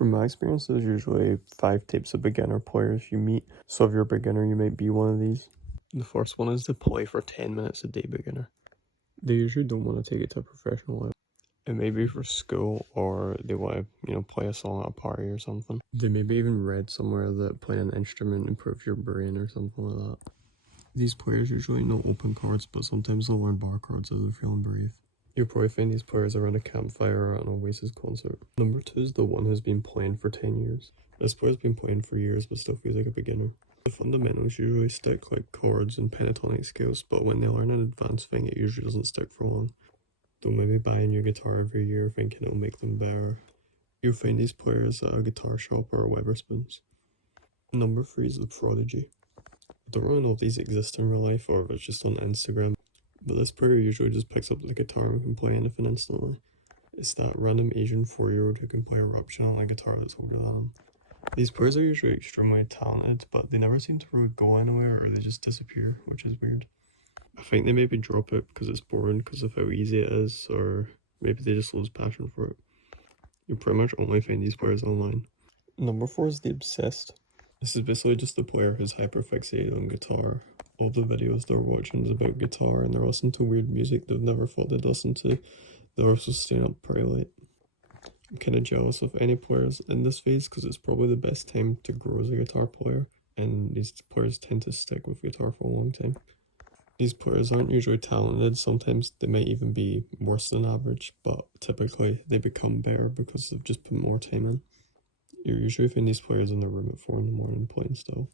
From my experience, there's usually 5 types of beginner players you meet. So if you're a beginner, you might be one of these. The first one is the play for 10 minutes a day beginner. They usually don't want to take it to a professional level. It may be for school, or they want to, play a song at a party or something. They maybe even read somewhere that playing an instrument improves your brain or something like that. These players usually know open chords, but sometimes they'll learn bar chords as they're feeling brave. You'll probably find these players around a campfire or at an Oasis concert. Number 2 is the one who's been playing for 10 years. This player's been playing for years but still feels like a beginner. The fundamentals usually stick, like chords and pentatonic scales, but when they learn an advanced thing, it usually doesn't stick for long. They'll maybe buy a new guitar every year thinking it'll make them better. You'll find these players at a guitar shop or Wetherspoons. Number 3 is the prodigy. I don't really know if these exist in real life or if it's just on Instagram, but this player usually just picks up the guitar and can play anything instantly. It's that random Asian 4-year-old who can play Eruption on a guitar that's older than him. These players are usually extremely talented, but they never seem to really go anywhere, or they just disappear, which is weird. I think they maybe drop it because it's boring because of how easy it is, or maybe they just lose passion for it. You pretty much only find these players online. Number 4 is the obsessed. This is basically just a player who's hyperfixated on guitar. All the videos they're watching is about guitar, and they're listening to weird music they've never thought they'd listen to. They're also staying up pretty late. I'm kind of jealous of any players in this phase because it's probably the best time to grow as a guitar player, and these players tend to stick with guitar for a long time. These players aren't usually talented, sometimes they might even be worse than average, but typically they become better because they've just put more time in. You usually find these players in their room at 4 in the morning playing still.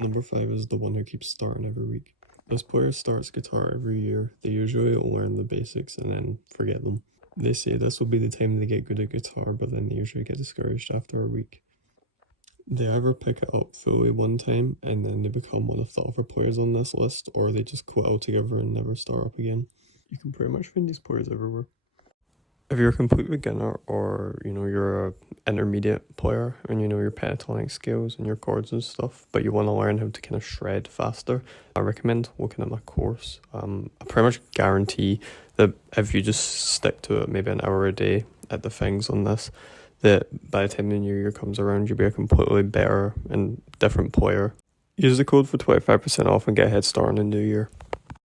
Number 5 is the one who keeps starting every week. This player starts guitar every year. They usually learn the basics and then forget them. They say this will be the time they get good at guitar, but then they usually get discouraged after a week. They either pick it up fully one time and then they become one of the other players on this list, or they just quit altogether and never start up again. You can pretty much find these players everywhere. If you're a complete beginner, or you're a intermediate player and you know your pentatonic scales and your chords and stuff, but you want to learn how to kind of shred faster, I recommend looking at my course. I pretty much guarantee that if you just stick to it maybe an hour a day at the things on this, that by the time the new year comes around, you'll be a completely better and different player. Use the code for 25% off and get a head start on the new year.